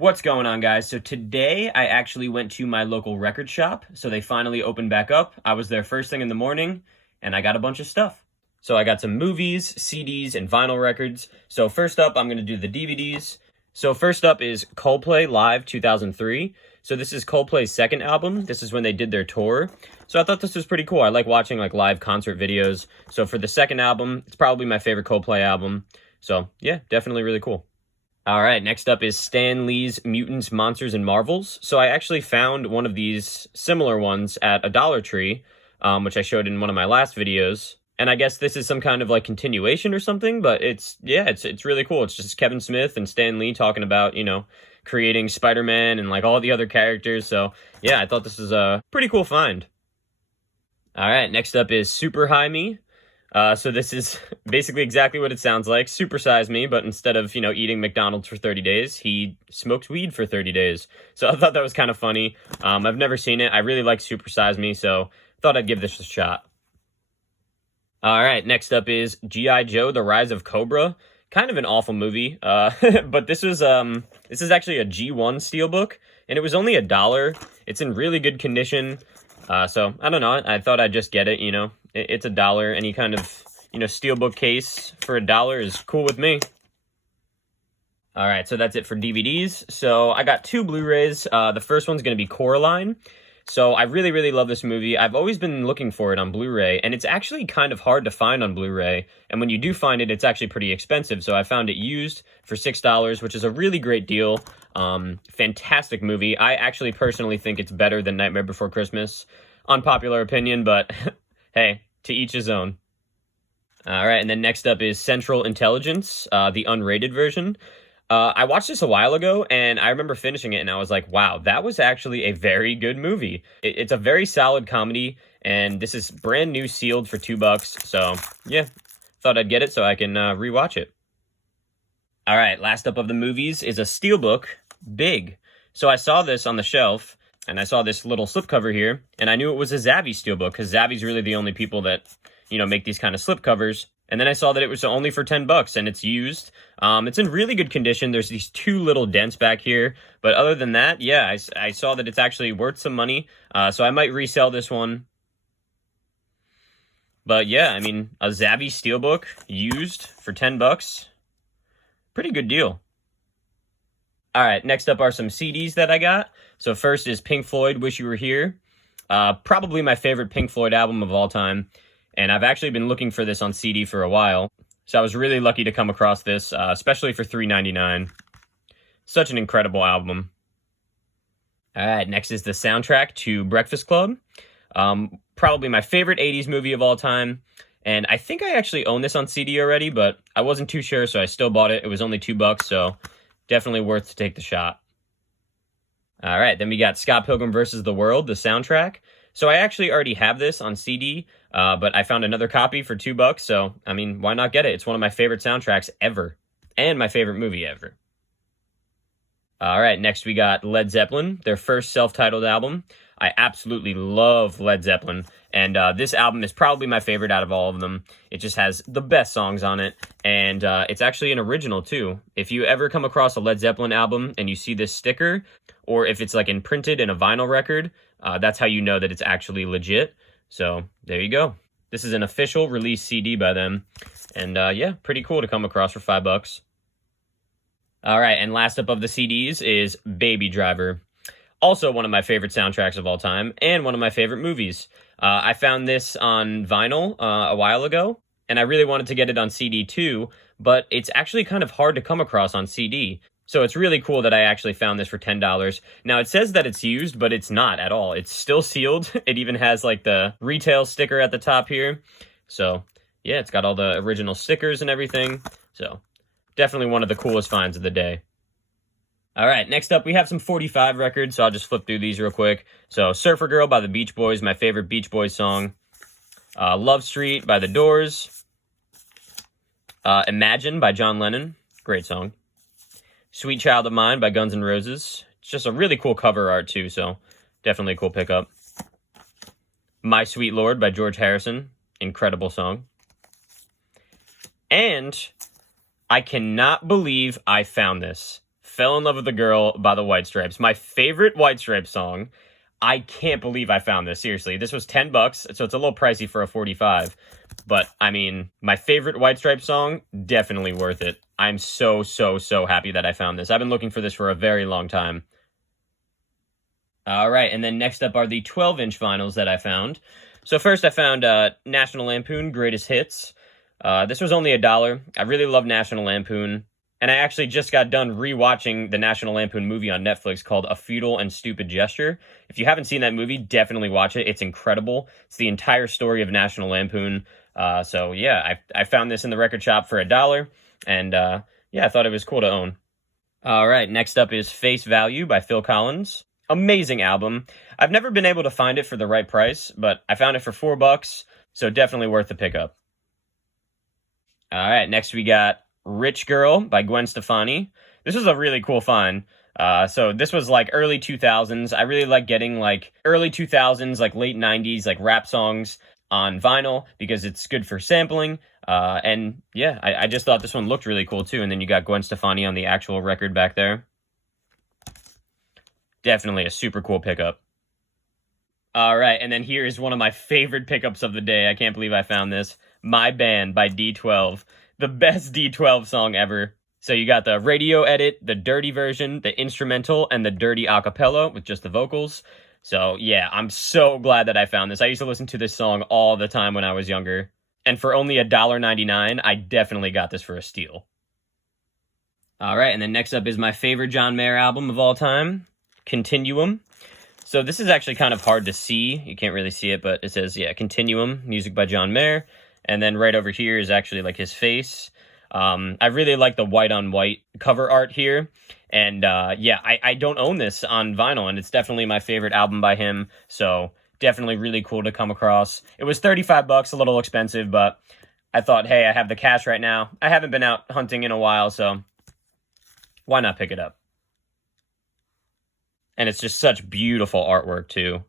What's going on, guys? So today I actually went to my local record shop. So they finally opened back up. I was there first thing in the morning and I got a bunch of stuff. So I got some movies, CDs, and vinyl records. So first up, I'm going to do the DVDs. So first up is Coldplay Live 2003. So this is Coldplay's second album. This is when they did their tour. So I thought this was pretty cool. I like watching live concert videos. So for the second album, it's probably my favorite Coldplay album. So yeah, definitely really cool. All right, next up is Stan Lee's Mutants, Monsters, and Marvels. So I actually found one of these similar ones at a Dollar Tree, which I showed in one of my last videos. And I guess this is some kind of continuation or something, but it's really cool. It's just Kevin Smith and Stan Lee talking about, creating Spider-Man and all the other characters. So yeah, I thought this was a pretty cool find. All right, next up is Supersize Me. So this is basically exactly what it sounds like, Supersize Me, but instead of, eating McDonald's for 30 days, he smoked weed for 30 days. So I thought that was kind of funny. I've never seen it. I really like Supersize Me, so thought I'd give this a shot. All right, next up is G.I. Joe, The Rise of Cobra. Kind of an awful movie, but this is actually a G1 Steelbook, and it was only $1. It's in really good condition. So I don't know. I thought I'd just get it. It's $1. Any kind of Steelbook case for $1 is cool with me. All right, so that's it for DVDs. So I got 2 Blu-rays. The first one's gonna be Coraline. So I really, really love this movie. I've always been looking for it on Blu-ray, and it's actually kind of hard to find on Blu-ray. And when you do find it, it's actually pretty expensive. So I found it used for $6, which is a really great deal. Fantastic movie. I actually personally think it's better than Nightmare Before Christmas. Unpopular opinion, but hey, to each his own. All right, and then next up is Central Intelligence, the unrated version. I watched this a while ago, and I remember finishing it, and I was like, wow, that was actually a very good movie. It's a very solid comedy, and this is brand new, sealed for $2. So, yeah, thought I'd get it so I can rewatch it. All right, last up of the movies is a Steelbook, Big. So I saw this on the shelf, and I saw this little slipcover here, and I knew it was a Zavvi Steelbook, because Zavvi's really the only people that, make these kind of slipcovers. And then I saw that it was only for $10, and it's used. It's in really good condition. There's these 2 little dents back here. But other than that, yeah, I saw that it's actually worth some money. So I might resell this one. But yeah, I mean, a Zavvi Steelbook used for $10. Pretty good deal. All right, next up are some CDs that I got. So first is Pink Floyd, Wish You Were Here. Probably my favorite Pink Floyd album of all time. And I've actually been looking for this on CD for a while. So I was really lucky to come across this, especially for $3.99. Such an incredible album. All right, next is the soundtrack to Breakfast Club. Probably my favorite 80s movie of all time. And I think I actually own this on CD already, but I wasn't too sure, so I still bought it. It was only $2, so definitely worth to take the shot. All right, then we got Scott Pilgrim vs. the World, the soundtrack. So I actually already have this on CD, but I found another copy for $2, so, I mean, why not get it? It's one of my favorite soundtracks ever, and my favorite movie ever. All right, next we got Led Zeppelin, their first self-titled album. I absolutely love Led Zeppelin, and this album is probably my favorite out of all of them. It just has the best songs on it, and it's actually an original, too. If you ever come across a Led Zeppelin album and you see this sticker, or if it's imprinted in a vinyl record, that's how you know that it's actually legit. So there you go. This is an official release CD by them. And yeah, pretty cool to come across for $5. All right, and last up of the CDs is Baby Driver. Also one of my favorite soundtracks of all time, and one of my favorite movies. I found this on vinyl a while ago, and I really wanted to get it on CD too, but it's actually kind of hard to come across on CD. So it's really cool that I actually found this for $10. Now, it says that it's used, but it's not at all. It's still sealed. It even has the retail sticker at the top here. So yeah, it's got all the original stickers and everything. So definitely one of the coolest finds of the day. All right, next up we have some 45 records, so I'll just flip through these real quick. So Surfer Girl by the Beach Boys, my favorite Beach Boys song. Love Street by The Doors. Imagine by John Lennon, great song. Sweet Child of Mine by Guns N' Roses. It's just a really cool cover art too, so definitely a cool pickup. My Sweet Lord by George Harrison. Incredible song. And I cannot believe I found this. Fell in Love with a Girl by the White Stripes. My favorite White Stripes song. I can't believe I found this, seriously. This was $10, so it's a little pricey for a 45. But, I mean, my favorite White Stripes song, definitely worth it. I'm so happy that I found this. I've been looking for this for a very long time. All right, and then next up are the 12-inch vinyls that I found. So first I found National Lampoon Greatest Hits. This was only $1. I really love National Lampoon. And I actually just got done rewatching the National Lampoon movie on Netflix called A Futile and Stupid Gesture. If you haven't seen that movie, definitely watch it. It's incredible. It's the entire story of National Lampoon. So yeah, I found this in the record shop for $1. And yeah, I thought it was cool to own. All right, next up is Face Value by Phil Collins. Amazing album. I've never been able to find it for the right price, but I found it for $4, so definitely worth the pickup. All right, next we got Rich Girl by Gwen Stefani. This was a really cool find. So this was like early 2000s. I really like getting like early 2000s, like late 90s, like rap songs on vinyl because it's good for sampling. And yeah, I just thought this one looked really cool too. And then you got Gwen Stefani on the actual record back there. Definitely a super cool pickup. All right, and then here is one of my favorite pickups of the day. I can't believe I found this. My Band by D12. The best D12 song ever. So you got the radio edit, the dirty version, the instrumental, and the dirty acapella with just the vocals. So yeah, I'm so glad that I found this. I used to listen to this song all the time when I was younger. And for only $1.99, I definitely got this for a steal. All right, and then next up is my favorite John Mayer album of all time, Continuum. So this is actually kind of hard to see. You can't really see it, but it says, yeah, Continuum, music by John Mayer. And then right over here is actually like his face. I really like the white on white cover art here. And yeah, I don't own this on vinyl, and it's definitely my favorite album by him. So definitely really cool to come across. It was $35, a little expensive, but I thought, hey, I have the cash right now. I haven't been out hunting in a while, so why not pick it up? And it's just such beautiful artwork too.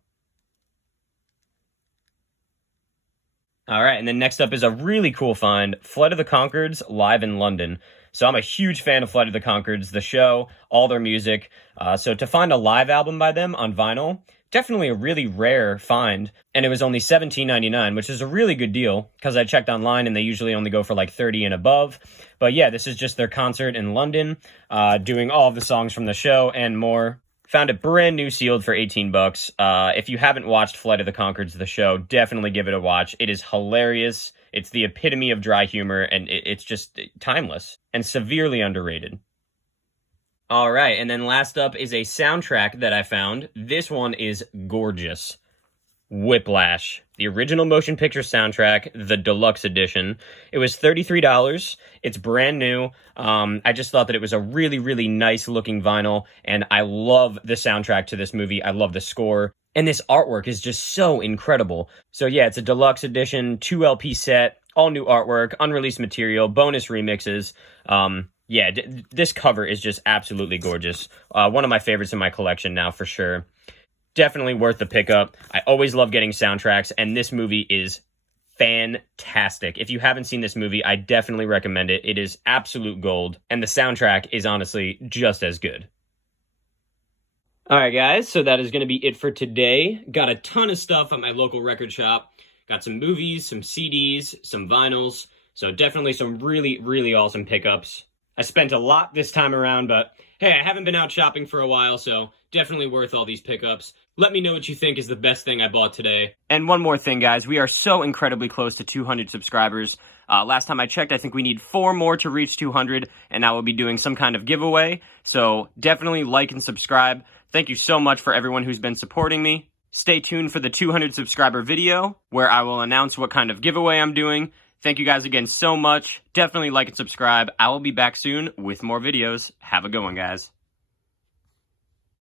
All right, and then next up is a really cool find, Flight of the Conchords live in London. So I'm a huge fan of Flight of the Conchords, the show, all their music. So to find a live album by them on vinyl, definitely a really rare find. And it was only $17.99, which is a really good deal because I checked online and they usually only go for like 30 and above. But yeah, this is just their concert in London, doing all of the songs from the show and more. Found it brand new sealed for $18. If you haven't watched Flight of the Conchords, the show, definitely give it a watch. It is hilarious. It's the epitome of dry humor, and it's just timeless and severely underrated. All right, and then last up is a soundtrack that I found. This one is gorgeous. Whiplash, the original motion picture soundtrack, the deluxe edition. It was $33. It's brand new. I just thought that it was a really, really nice looking vinyl, and I love the soundtrack to this movie. I love the score, and this artwork is just so incredible. So yeah, it's a deluxe edition, 2 LP set, all new artwork, unreleased material, bonus remixes. Yeah, this cover is just absolutely gorgeous. One of my favorites in my collection now for sure. Definitely worth the pickup. I always love getting soundtracks, and this movie is fantastic. If you haven't seen this movie, I definitely recommend it. It is absolute gold, and the soundtrack is honestly just as good. All right, guys, so that is going to be it for today. Got a ton of stuff at my local record shop. Got some movies, some CDs, some vinyls, so definitely some really, really awesome pickups. I spent a lot this time around, but hey, I haven't been out shopping for a while, so definitely worth all these pickups. Let me know what you think is the best thing I bought today. And one more thing, guys. We are so incredibly close to 200 subscribers. Last time I checked, I think we need 4 more to reach 200, and I will be doing some kind of giveaway. So definitely like and subscribe. Thank you so much for everyone who's been supporting me. Stay tuned for the 200 subscriber video, where I will announce what kind of giveaway I'm doing. Thank you guys again so much. Definitely like and subscribe. I will be back soon with more videos. Have a good one, guys.